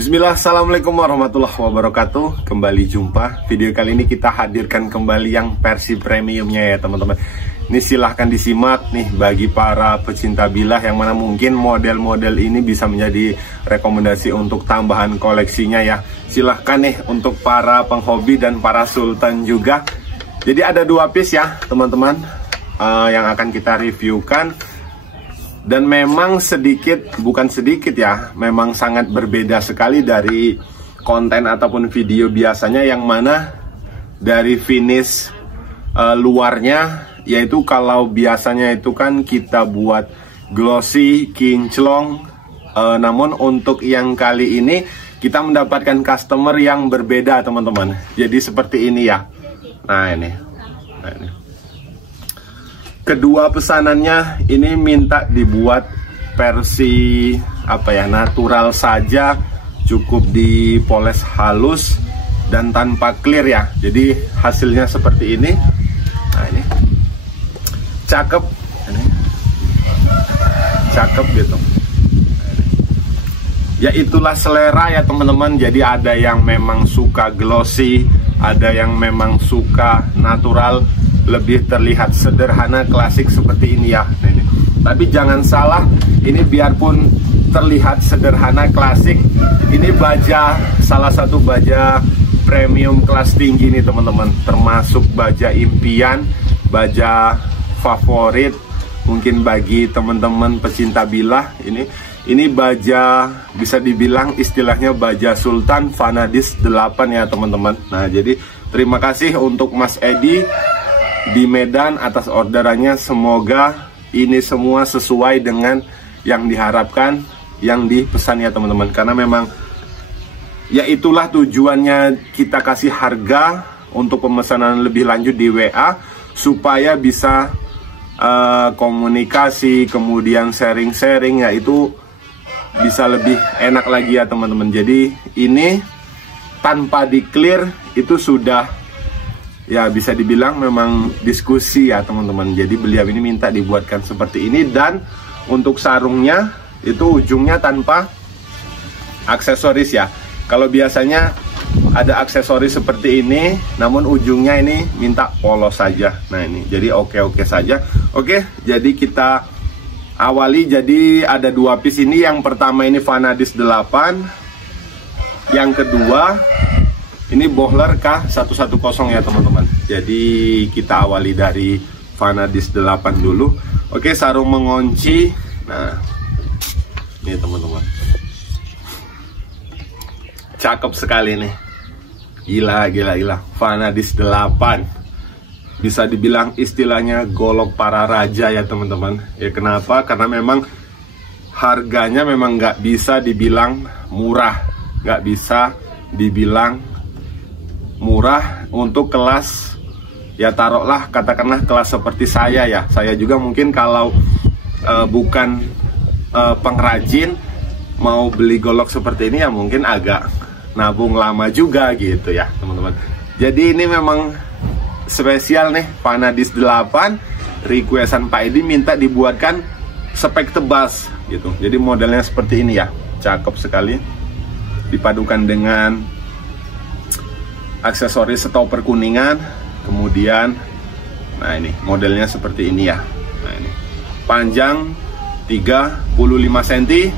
Bismillah, assalamualaikum warahmatullahi wabarakatuh. Kembali jumpa. Video kali ini kita hadirkan kembali yang versi premiumnya ya teman-teman. Ini silahkan disimak nih bagi para pecinta bilah yang mana mungkin model-model ini bisa menjadi rekomendasi untuk tambahan koleksinya ya. Silahkan nih untuk para penghobi dan para sultan juga. Jadi ada 2 piece ya teman-teman yang akan kita reviewkan. Dan memang bukan sedikit ya, memang sangat berbeda sekali dari konten ataupun video biasanya, yang mana dari finish luarnya, yaitu kalau biasanya itu kan kita buat glossy, kinclong, namun untuk yang kali ini kita mendapatkan customer yang berbeda teman-teman. Jadi seperti ini ya. Nah ini. Kedua pesanannya ini minta dibuat versi natural saja, cukup dipoles halus dan tanpa clear ya. Jadi hasilnya seperti ini. Nah ini cakep, ini cakep gitu. Ya itulah selera ya teman-teman. Jadi ada yang memang suka glossy, ada yang memang suka natural, lebih terlihat sederhana klasik seperti ini ya. Ini. Tapi jangan salah, ini biarpun terlihat sederhana klasik, ini baja, salah satu baja premium kelas tinggi nih teman-teman. Termasuk baja impian, baja favorit mungkin bagi teman-teman pecinta bilah. Ini baja bisa dibilang istilahnya baja Sultan Vanadis 8 ya teman-teman. Nah jadi terima kasih untuk Mas Edi di Medan atas orderannya. Semoga ini semua sesuai dengan yang diharapkan, yang dipesan ya teman-teman. Karena memang ya itulah tujuannya kita kasih harga untuk pemesanan lebih lanjut di WA, supaya bisa komunikasi, kemudian sharing-sharing, ya itu bisa lebih enak lagi ya teman-teman. Jadi ini tanpa di clear itu sudah ya bisa dibilang memang diskusi ya teman-teman. Jadi beliau ini minta dibuatkan seperti ini, dan untuk sarungnya itu ujungnya tanpa aksesoris ya. Kalau biasanya ada aksesoris seperti ini, namun ujungnya ini minta polos saja. Nah ini jadi oke saja. Oke, jadi kita awali. Jadi ada 2 piece ini. Yang pertama ini Vanadis 8, yang kedua ini Bohler K110 ya teman-teman. Jadi kita awali dari Vanadis 8 dulu. Oke, sarung mengunci. Nah ini teman-teman, cakep sekali nih. Gila Vanadis 8, bisa dibilang istilahnya golok para raja ya teman-teman. Ya kenapa? Karena memang harganya memang nggak bisa dibilang murah, nggak bisa dibilang murah untuk kelas, ya taruhlah katakanlah kelas seperti saya ya. Saya juga mungkin kalau bukan pengrajin, mau beli golok seperti ini ya mungkin agak nabung lama juga gitu ya teman-teman. Jadi ini memang spesial nih, Vanadis 8, requestan Pak Edi minta dibuatkan spek tebas gitu. Jadi modelnya seperti ini ya, cakep sekali, dipadukan dengan aksesoris stopper kuningan. Kemudian nah ini modelnya seperti ini ya. Nah ini panjang 35 cm,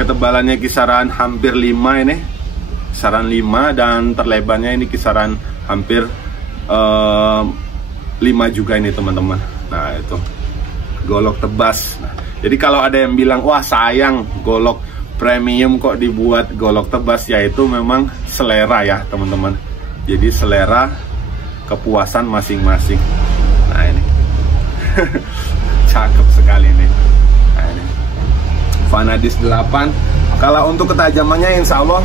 ketebalannya kisaran hampir 5 ini, kisaran 5, dan terlebarnya ini kisaran hampir 5 juga ini teman-teman. Nah itu golok tebas. Nah, jadi kalau ada yang bilang wah sayang golok premium kok dibuat golok tebas, ya itu memang selera ya teman-teman. Jadi selera, kepuasan masing-masing. Nah ini cakep sekali nih. Nah, ini Vanadis 8. Kalau untuk ketajamannya insya Allah,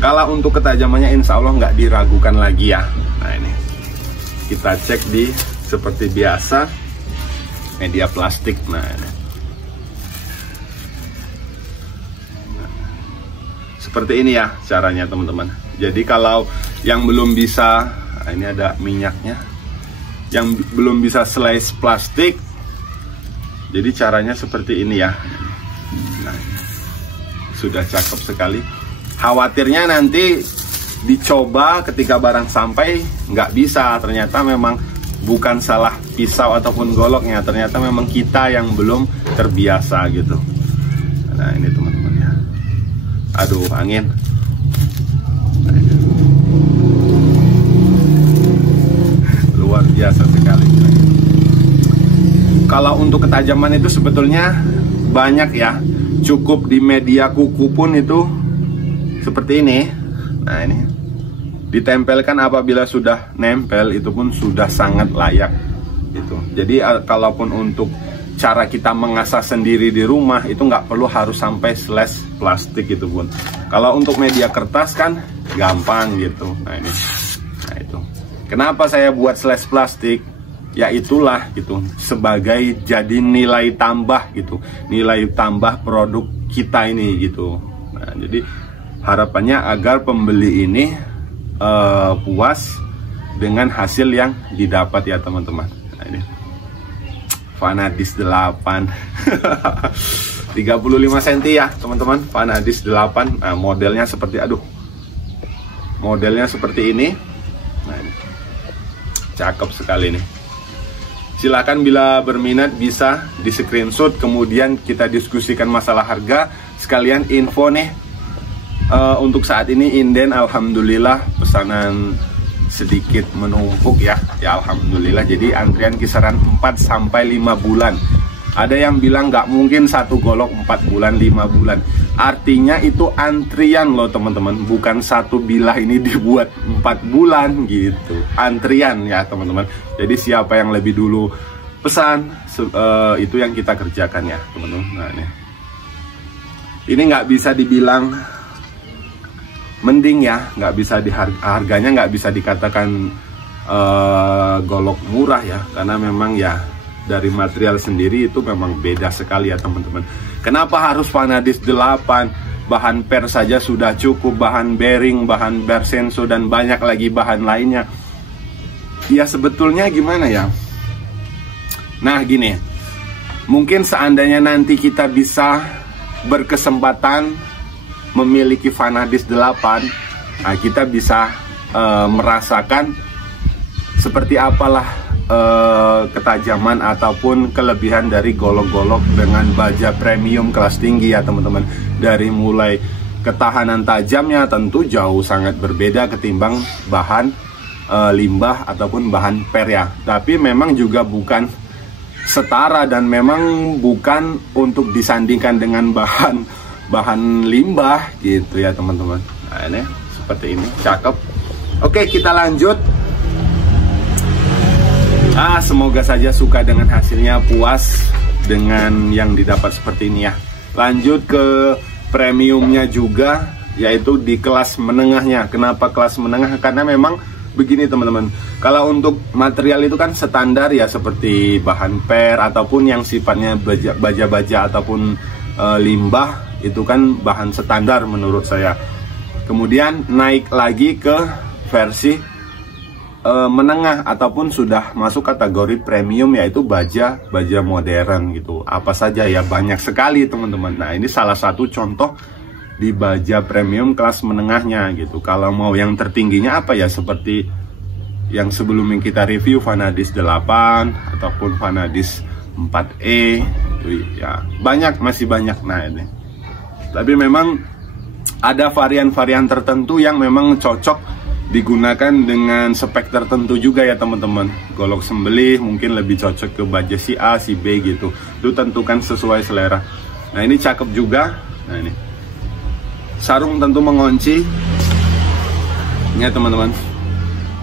kalau untuk ketajamannya insya Allah nggak diragukan lagi ya. Nah ini kita cek di seperti biasa media plastik. Nah ini seperti ini ya caranya teman-teman. Jadi kalau yang belum bisa, nah ini ada minyaknya, yang belum bisa slice plastik, jadi caranya seperti ini ya. Nah, sudah cakep sekali. Khawatirnya nanti dicoba ketika barang sampai nggak bisa, ternyata memang bukan salah pisau ataupun goloknya, ternyata memang kita yang belum terbiasa gitu. Nah ini teman-teman ya, aduh angin. Luar biasa sekali. Kalau untuk ketajaman itu sebetulnya banyak ya, cukup di media kuku pun itu seperti ini. Nah ini ditempelkan, apabila sudah nempel itu pun sudah sangat layak gitu. Jadi kalaupun untuk cara kita mengasah sendiri di rumah itu nggak perlu harus sampai slash plastik itu pun. Kalau untuk media kertas kan gampang gitu. Nah ini, nah itu. Kenapa saya buat slash plastik? Ya itulah gitu, sebagai jadi nilai tambah gitu, nilai tambah produk kita ini gitu. Nah jadi harapannya agar pembeli ini puas dengan hasil yang didapat ya teman-teman. Nah, ini Vanadis 8 35 cm ya teman-teman, Vanadis 8. Nah, modelnya seperti modelnya seperti ini. Nah, ini cakep sekali nih. Silakan bila berminat bisa di screenshot, kemudian kita diskusikan masalah harga, sekalian info nih. Untuk saat ini inden alhamdulillah pesanan sedikit menumpuk ya. Ya alhamdulillah, jadi antrian kisaran 4-5 bulan. Ada yang bilang nggak mungkin satu golok 4 bulan 5 bulan. Artinya itu antrian loh teman-teman, bukan satu bilah ini dibuat 4 bulan gitu. Antrian ya teman-teman. Jadi siapa yang lebih dulu pesan itu yang kita kerjakan ya teman-teman. Nah ini nggak bisa dibilang mending ya, nggak bisa harganya nggak bisa dikatakan golok murah ya, karena memang ya dari material sendiri itu memang beda sekali ya teman-teman. Kenapa harus Vanadis 8? Bahan per saja sudah cukup, bahan bearing, bahan bersenso, dan banyak lagi bahan lainnya. Ya sebetulnya gimana ya, nah gini, mungkin seandainya nanti kita bisa berkesempatan memiliki Vanadis 8, nah kita bisa merasakan seperti apalah ketajaman ataupun kelebihan dari golok-golok dengan baja premium kelas tinggi ya teman-teman. Dari mulai ketahanan tajamnya tentu jauh sangat berbeda ketimbang bahan limbah ataupun bahan per ya. Tapi memang juga bukan setara dan memang bukan untuk disandingkan dengan bahan limbah gitu ya teman-teman. Nah ini seperti ini, cakep. Oke, kita lanjut. Semoga saja suka dengan hasilnya, puas dengan yang didapat seperti ini ya. Lanjut ke premiumnya juga, yaitu di kelas menengahnya. Kenapa kelas menengah? Karena memang begini teman-teman, kalau untuk material itu kan standar ya, seperti bahan per ataupun yang sifatnya baja-baja ataupun limbah, itu kan bahan standar menurut saya. Kemudian naik lagi ke versi menengah ataupun sudah masuk kategori premium, yaitu baja modern gitu. Apa saja ya, banyak sekali teman-teman. Nah ini salah satu contoh di baja premium kelas menengahnya gitu. Kalau mau yang tertingginya apa ya, seperti yang sebelumnya kita review, Vanadis 8 ataupun Vanadis 4E ya, banyak, masih banyak. Nah ini, tapi memang ada varian-varian tertentu yang memang cocok digunakan dengan spek tertentu juga ya teman-teman. Golok sembelih mungkin lebih cocok ke baja si A, si B gitu. Itu tentukan sesuai selera. Nah ini cakep juga. Nah ini sarung tentu mengunci ya teman-teman.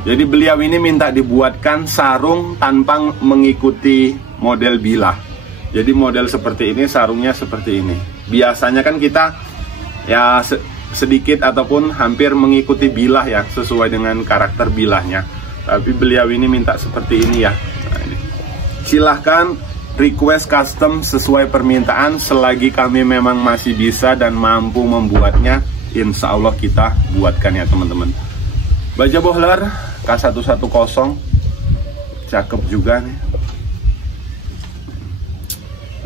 Jadi beliau ini minta dibuatkan sarung tanpa mengikuti model bilah. Jadi model seperti ini, sarungnya seperti ini. Biasanya kan kita ya sedikit ataupun hampir mengikuti bilah ya, sesuai dengan karakter bilahnya. Tapi beliau ini minta seperti ini ya. Nah, ini. Silahkan request custom sesuai permintaan, selagi kami memang masih bisa dan mampu membuatnya, insya Allah kita buatkan ya teman-teman. Baja bohler K110, cakep juga nih.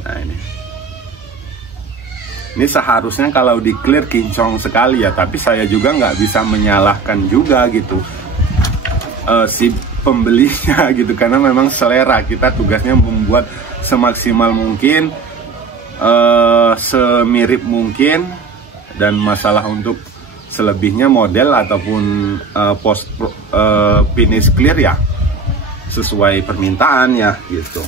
Nah ini Ini seharusnya kalau di clear kinclong sekali ya, tapi saya juga nggak bisa menyalahkan juga gitu si pembelinya gitu, karena memang selera kita tugasnya membuat semaksimal mungkin, semirip mungkin, dan masalah untuk selebihnya model ataupun post finish clear ya sesuai permintaan ya gitu.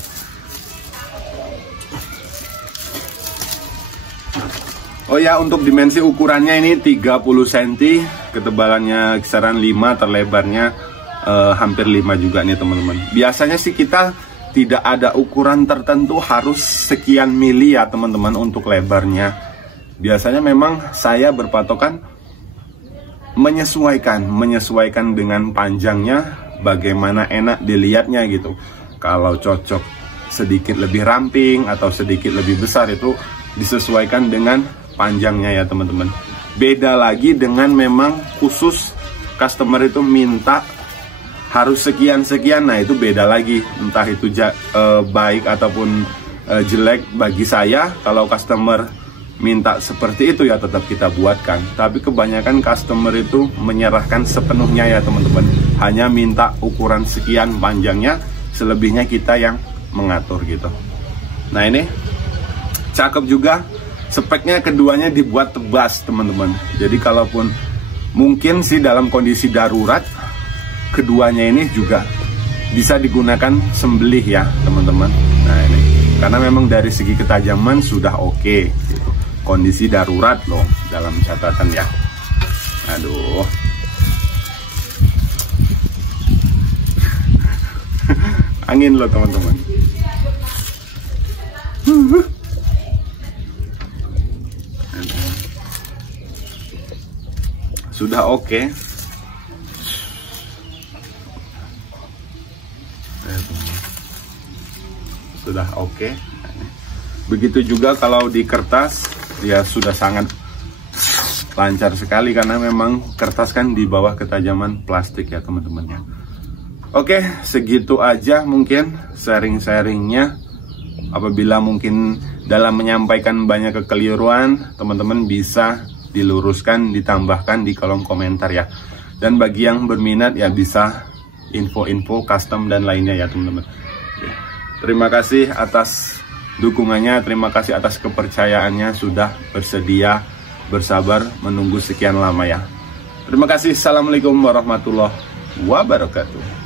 Oh ya, untuk dimensi ukurannya ini 30 cm, ketebalannya kisaran 5, terlebarnya hampir 5 juga nih teman-teman. Biasanya sih kita tidak ada ukuran tertentu harus sekian mili ya teman-teman untuk lebarnya. Biasanya memang saya berpatokan menyesuaikan dengan panjangnya, bagaimana enak dilihatnya gitu. Kalau cocok sedikit lebih ramping atau sedikit lebih besar, itu disesuaikan dengan panjangnya ya teman-teman. Beda lagi dengan memang khusus customer itu minta harus sekian-sekian, nah itu beda lagi. Entah itu baik ataupun jelek bagi saya, kalau customer minta seperti itu ya tetap kita buatkan. Tapi kebanyakan customer itu menyerahkan sepenuhnya ya teman-teman, hanya minta ukuran sekian panjangnya, selebihnya kita yang mengatur gitu. Nah ini cakep juga, speknya keduanya dibuat tebas teman-teman. Jadi kalaupun mungkin sih dalam kondisi darurat, keduanya ini juga bisa digunakan sembelih ya teman-teman. Nah ini karena memang dari segi ketajaman sudah oke gitu. Kondisi darurat loh dalam catatan ya. Aduh. Angin loh teman-teman. Sudah oke. Sudah oke. Begitu juga kalau di kertas ya sudah sangat lancar sekali, karena memang kertas kan di bawah ketajaman plastik ya teman-teman ya. Oke, segitu aja mungkin sharing-sharingnya. Apabila mungkin dalam menyampaikan banyak kekeliruan, teman-teman bisa diluruskan, ditambahkan di kolom komentar ya. Dan bagi yang berminat ya bisa info-info custom dan lainnya ya teman-teman. Terima kasih atas dukungannya, terima kasih atas kepercayaannya, sudah bersedia bersabar menunggu sekian lama ya. Terima kasih. Assalamualaikum warahmatullahi wabarakatuh.